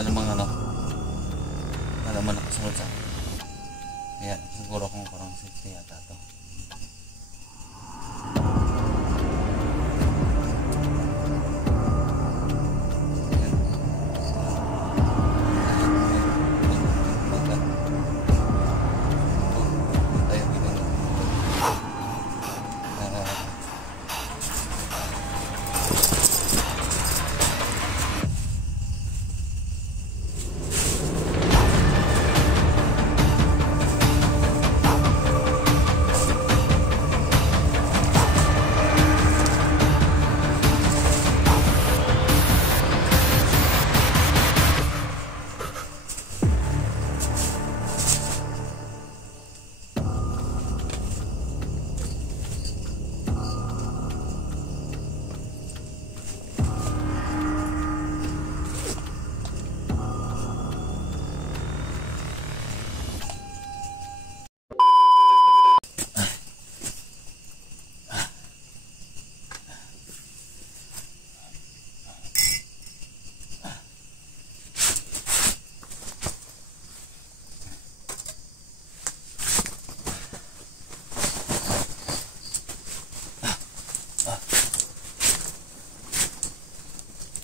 wala namang ano, wala naman nakasunod sa akin. Kaya siguro kung parang safety yata to.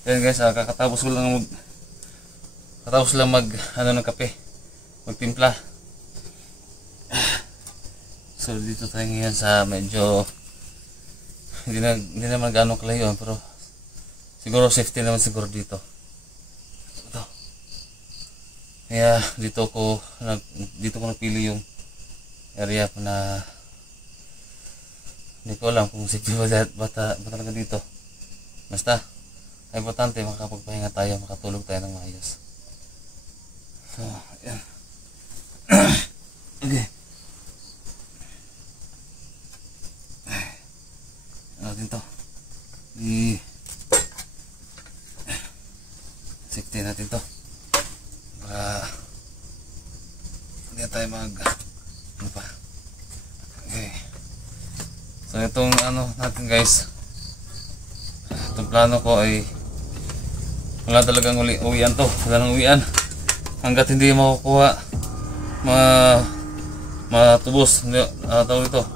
Ayan guys, kakatapos ko lang mag ano ng kape, magtimpla. So dito tayo ngayon sa medyo hindi naman gaano kalayo, pero siguro safety naman siguro dito. Ito. Kaya dito ko napili yung area na hindi ko alam kung safety ba talaga dito. Basta importante makakapagpahinga tayo, makatulog tayo ng maayos. So, ayan. Okay. Natin to. Safety natin to. Para hindi tayo ano pa. Okay. So, itong ano natin guys. Itong plano ko ay wala talagang uwian to. Wala nang uwian. Hanggat hindi makukuha, matubos. Tawag ito.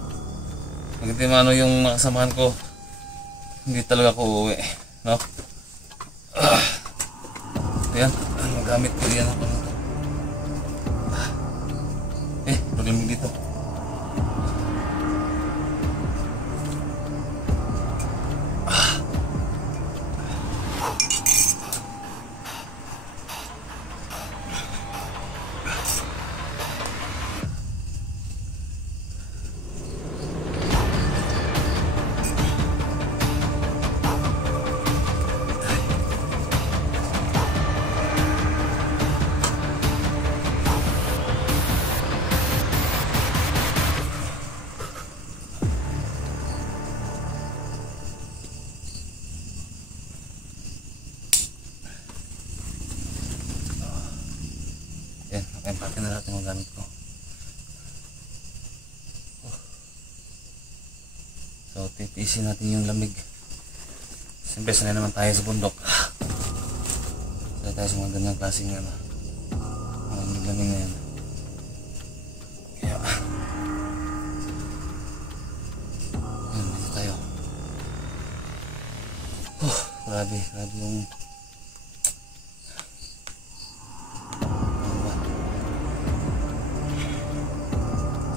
Hanggat hindi maano yung nakasamahan ko, hindi talaga ko uuwi. No? Ayan. Magamit ko yan ako nito. Magamit dito. Yan, nakaimpake na natin ang gamit ko. So, titiisin natin yung lamig. Siyempre, sanay naman tayo sa bundok. Sanay tayo sa mga ganyang klaseng mga lamig na yan. Kaya, yan, dito tayo. Grabe yung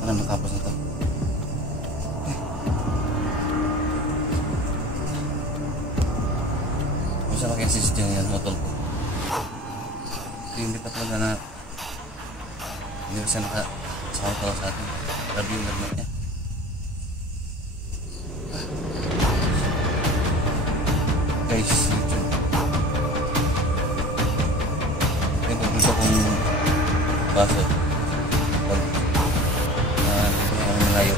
sana matapos na ito. Kung saan nag-assist dyan yan, motor ko. Hindi pa talaga na hindi siya nakasama talaga sa atin. Grabe yung lagnat niya. Guys, YouTube. Ito gusto kong baso. Ngayon,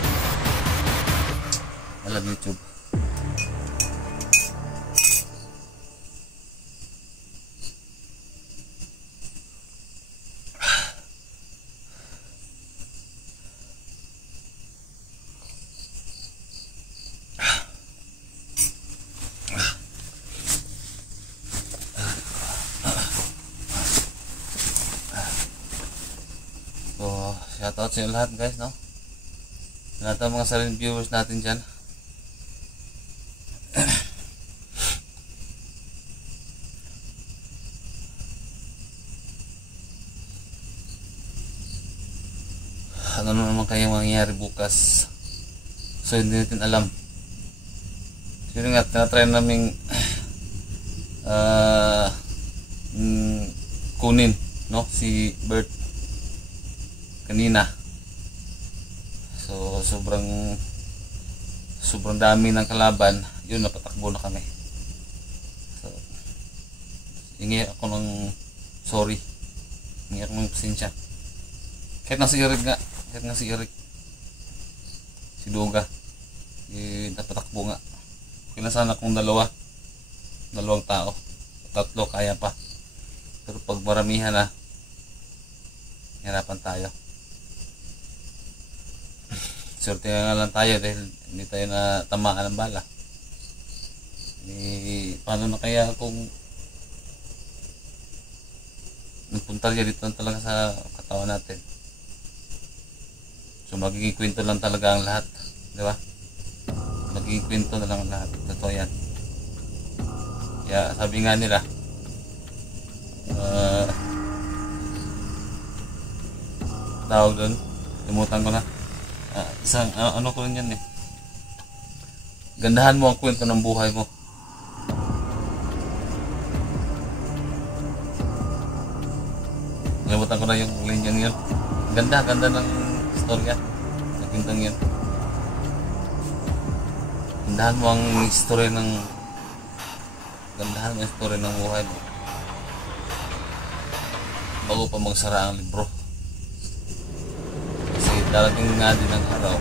I love YouTube. Shoutout sa inyo lahat guys, no? Lahat ng mga silent viewers natin dyan. Ano naman kayang mangyayari bukas, so hindi natin alam. Sino nga, tinatry namin kunin, no, si Bert kanina. So sobrang dami ng kalaban, yun, napatakbo na kami. So hingi ako ng sorry, hingi ako ng pasensya. Kahit na si Eric, si Duga, napatakbo nga. Okay na sana kung dalawang tao, tatlo kaya pa, pero pag maramihan na, hirapan tayo. Swerte nga lang tayo dahil hindi tayo na tamaan ng bala. Paano na kaya kung nagpunta rin dito talaga sa katawan natin? So magiging kwento lang talaga ang lahat, di ba? Magiging kwento na lang ang lahat. Totoo yan. Kaya sabi nga nila, tawag doon, limutan ko na, isang ano ko rin yan eh, gandahan mo ang kwento ng buhay mo. Limutan ko na yung linya yun. Ganda ng istorya ng kwentong yun. Gandahan mo ang istorya ng buhay mo bago pa magsara ang libro. Darating nga din ang araw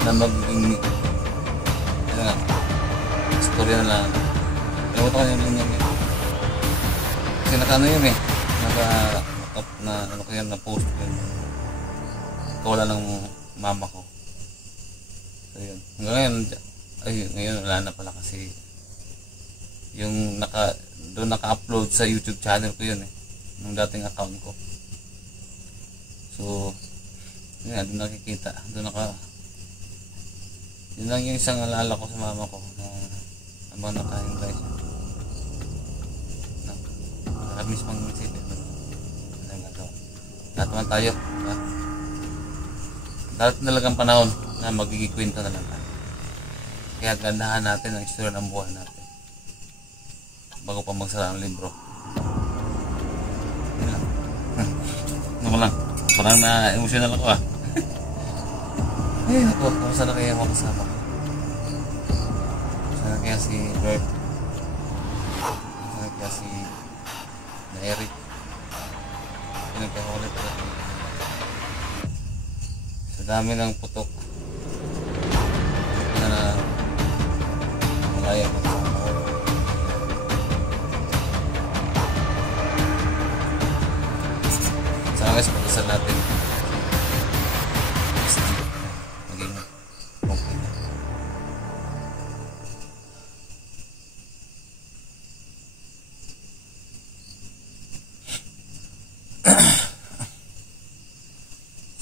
na magiging istorya na lang. Kalimutan ko yung linya yun. Kasi naka-ano yun eh, na post yun. Kawala ng mama ko. So yun, ngayon wala na pala kasi yung doon naka-upload sa YouTube channel ko yun eh, nung dating account ko. So yun, doon nakikita, yun lang yung isang alala ko sa mama ko na habang nakahintay siya, nakamiss pang isipin lahat naman tayo, ha? Darating talagang panahon na magiging kwento na lang tayo. Kaya gandahan natin ang istorya ng buhay natin bago pa magsara ang libro. Yun lang. Ano lang, parang na-emotional ako ah. Ay naku, kamusta na kaya mga kasama ko? Kamusta na kaya si Bert? Kamusta na kaya si Eric? Pinagkakulit ulit sa dami ng putok na malaya ko sa ako. Sa guys, pagkasal natin maging okay na.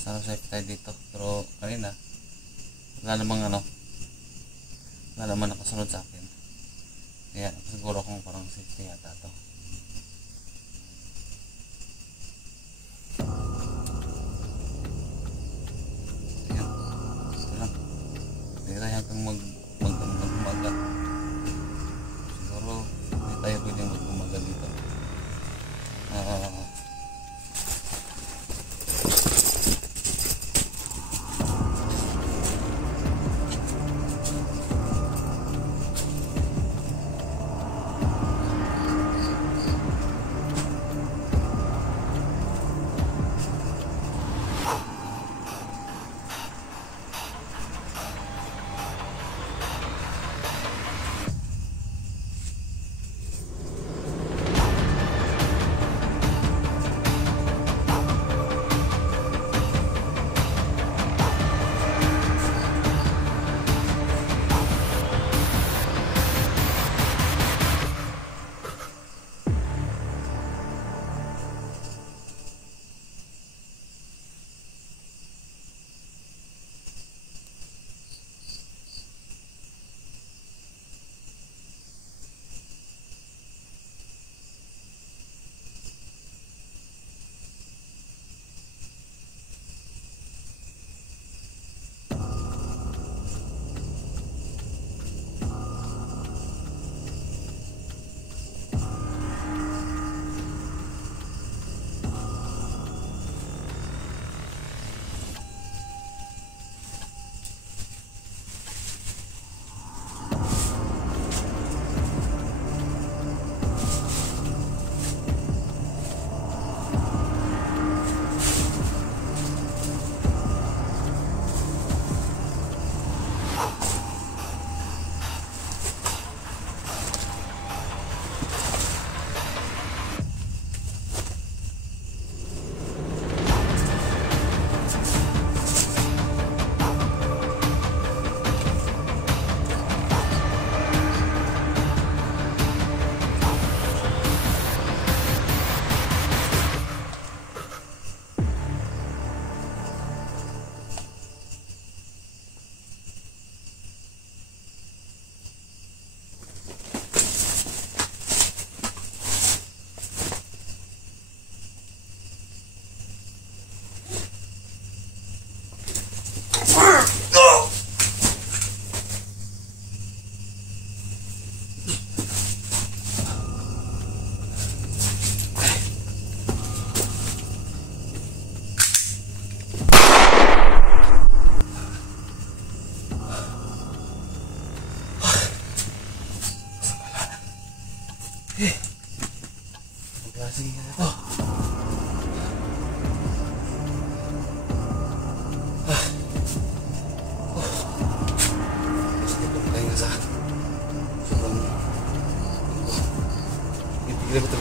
Sana safe tayo dito, pero kanina wala namang nakasunod sa akin, kaya siguro kung parang safety yata to. Ayan, ito lang, hindi tayo hanggang mag-umaga. Siguro hindi tayo pwedeng mag-umaga dito.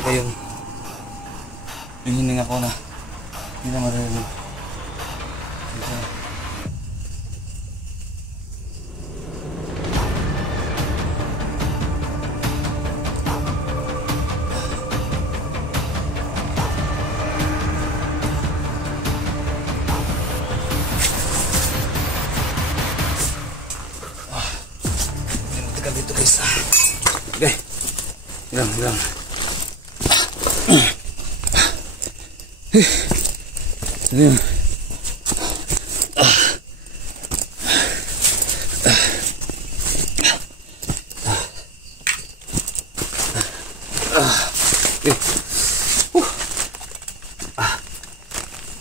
talaga yung hininga ko na hindi na maririnig. Dito guys. Okay. Hilang. Hilang.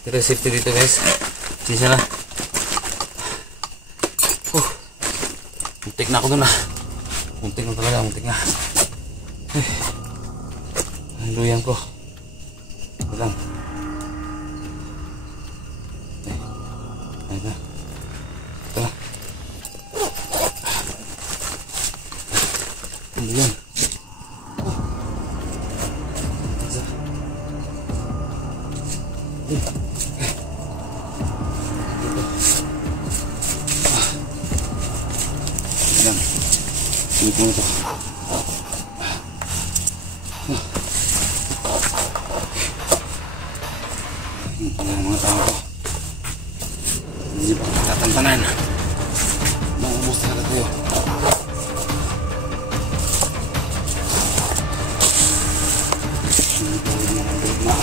Kita safety dito guys. Sisa na. Muntik na ako dun ah. Muntik na talaga, muntik na. Ang luyan ko. Ito lang. Ayun na. Ito na. Ang luyan. Ayan. Silip mo ito. Ayan mga tao ko. Hindi pa tatantanan. Maubos talaga tayo. Hindi pa rin mga gagma.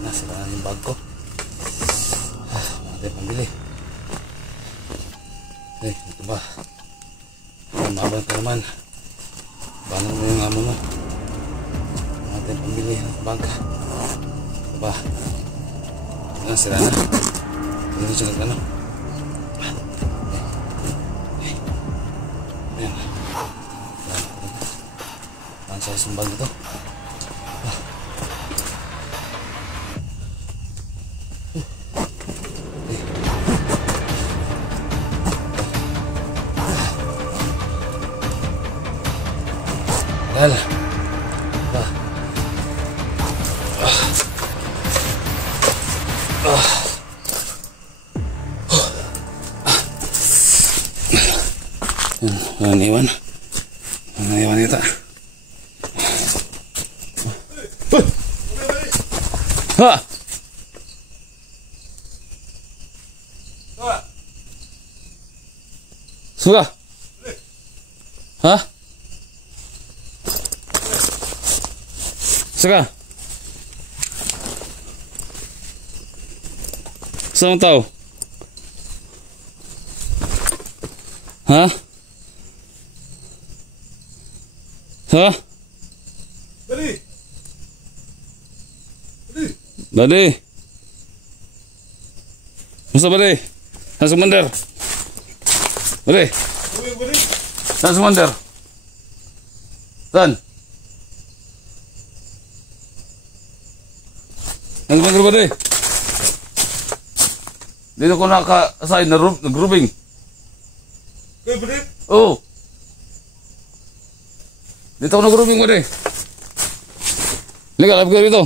Nasiraan yung bag ko. Natin pambili. Ito ba? Mabang ka naman. Banang mo yung amo mo. Natin pambili ng bag. Ito ba? Nasira na. Hindi siya nag-ano. Ayan. Ang size yung bag ito. Dal. Walang iwan. Walang iwan ito. Ha! Suka? Ha? Suka? Saan ang tao? Ha? Ha? Dali! Bade. Musta bade? Nasa mandar. Bade. Nasa mandar. Saan? Nasa mandar bade. Dito ko naka-assign na nag-grouping. Kaya bade? Oo. Dito ko nag-grouping bade. Liga, lapit ka dito.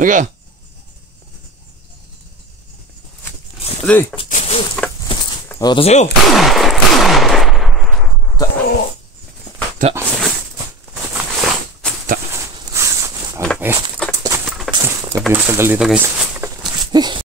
Liga. Adi. Oh, ito sa'yo. Ta. Ta. Ta. Ano pa yan? Sabi yung tagal dito guys.